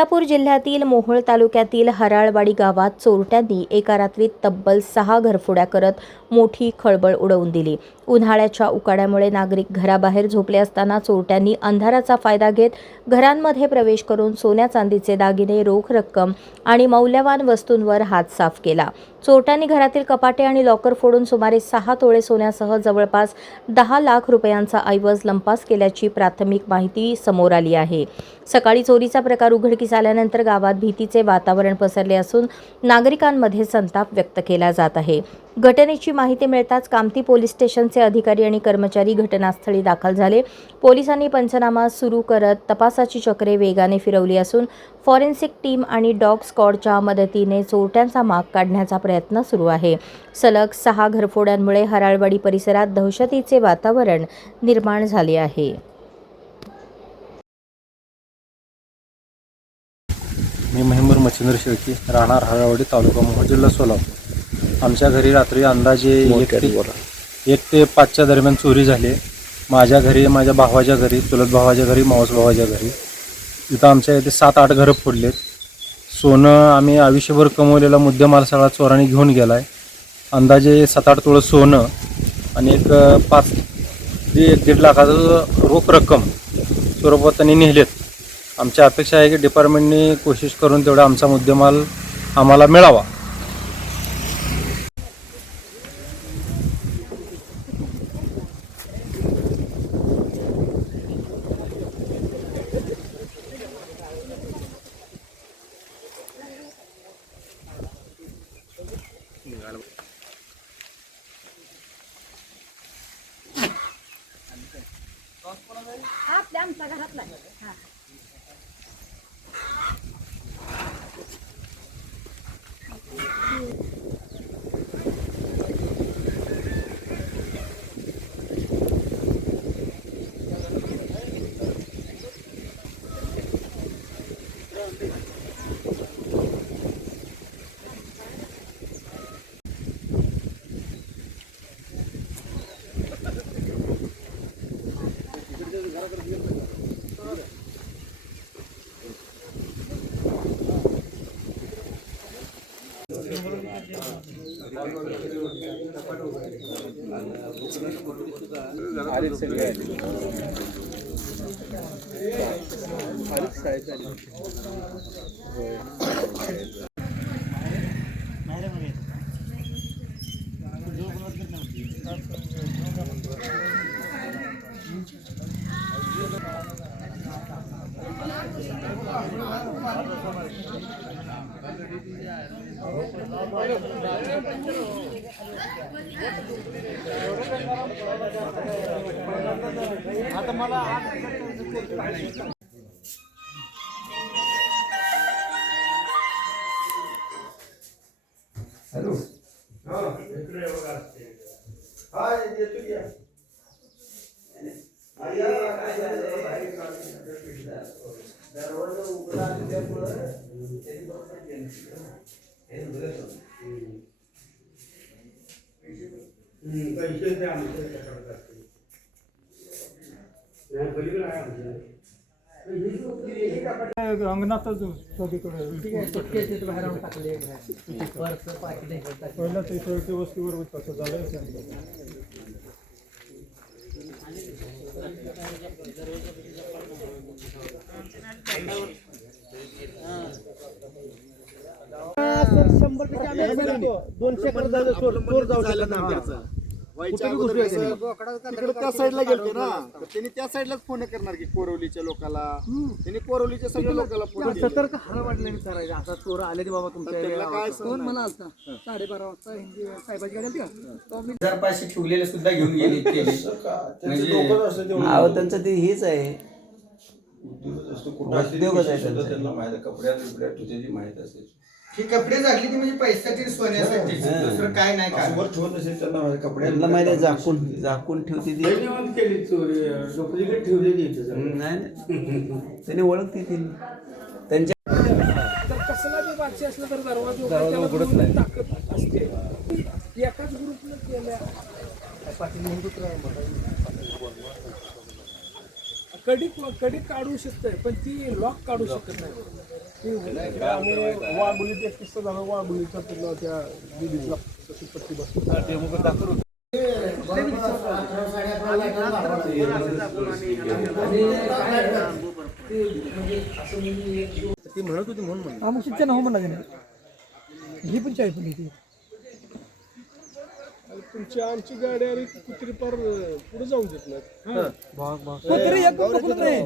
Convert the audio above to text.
सोलापूर जिल्ह्यातील मोहोळ तालुक्यातील हराळवाडी गावात चोरट्यांनी एका रात्रीत तब्बल 6 घरफोड्या करत मोठी खळबळ उडवून दिली। उन्हाळ्याच्या उकाड्यामुळे नागरिक घराबाहेर झोपले असताना चोरट्यांनी अंधाराचा फायदा घेत घरांमध्ये प्रवेश करून सोन्या चांदीचे दागिने, रोख रक्कम आणि मौल्यवान वस्तूंवर हात साफ केला। चोरट्यांनी घरातील कपाटे आणि लॉकर फोडून सुमारे 6 तोळे सोन्यासह जवळपास 10 लाख रुपयांचा ऐवज लंपास केल्याची प्राथमिक माहिती समोर आली आहे। सकाळी चोरीचा प्रकार उघडकीस आल्यानंतर गावात भीतीचे वातावरण पसरले असून नागरिकांमध्ये संताप व्यक्त केला जात आहे। घटनेची माहिती मिळताच कामती पोलीस स्टेशनचे अधिकारी आणि कर्मचारी घटनास्थळी दाखल झाले। पोलिसांनी पंचनामा सुरू करत तपासाची चक्रे वेगाने फिरवली असून फॉरेन्सिक टीम आणि डॉग स्क्वॉडच्या मदतीने चोरट्यांचा माग काढण्याचा प्रयत्न सुरू आहे। सलग 6 घरफोड्यांमुळे हराळवाडी परिसरात दहशतीचे वातावरण निर्माण झाले आहे। मी महिमूर मच्छिंद्र शेळकी, राहणार हराळवाडी, तालुका मोहोळ, जिल्हा सोलापूर। आमच्या घरी रात्री अंदाजे 1 ते 5च्या दरम्यान चोरी झाली। माझ्या घरी, माझ्या भावाच्या घरी, चुलत भावाच्या घरी, मावस भावाच्या घरी, इथं आमच्या इथे 7-8 घरं फोडलेत। सोनं आम्ही आयुष्यभर कमवलेला मुद्देमाल सगळा चोरांनी घेऊन गेलाय। अंदाजे 7-8 तोळं सोनं आणि एक 5 ते 1.5 लाखाचं रोख रक्कम स्वरूपात त्यांनी नेलेत। आमची अपेक्षा आहे की डिपार्टमेंटने कोशिश करून तेवढा आमचा मुद्देमाल आम्हाला मिळावा। आमच्या घरातला आता मला हॅलो इकडे बघा हाय येतो की दरवाजा उघडा त्यामुळे त्यांनी बरोबर केलं पैसे द्या आमच्या अंगणातच बाहेर टाकले पहिला ते वस्तूवर कसं झालं त्या साईडला गेलतो ना, तर त्यांनी त्या साईडलाच फोन करणार की कोरवलीच्या लोकांना, त्यांनी कोरवलीच्या सगळ्या लोकांना फोन सतर्क हरवाडल्याने करायचं असा चोर आले ते बाबा तुमच्या काय कोण म्हणा असता 12:30 वाजता साहेबाची गाडी आली का पैसे ठेवलेले सुद्धा घेऊन गेले म्हणजे त्यांचं ते हेच आहे उद्योगच आहे त्यांना माहिती कपड्यात तुझी माहिती असेल ही कपडे झाकली ती म्हणजे पैशासाठी सोन्यासाठी दुसरं काय नाही का वर ठेवत असेल त्यांना कपड्यांना माहिती झाकून ठेवते ती केली चोरी डोकरीकडे ठेवलेली नाही त्याने ओळखते ती त्यांच्या कसला बी बादशी असलं तर दरवाजा उघडत नाही ताकद असते एकाच ग्रुपनं केल्या पाटील कडी काढू शकते पण ती लॉक काढू शकत नाही. ती आम्ही वाघुलीत एक किस्सा झाला, वाघुलीच्या पूर्ण त्या दिदीला तशी पट्टी बसली. ती म्हणत होती म्हणून म्हणलं. मग शिक्षण हो म्हणला ही पण चाय पण येते. तुमची आमची गाडी अरे कुत्री पार पुढे जाऊन देत नाही. कुत्री एक पण पकडत नाही.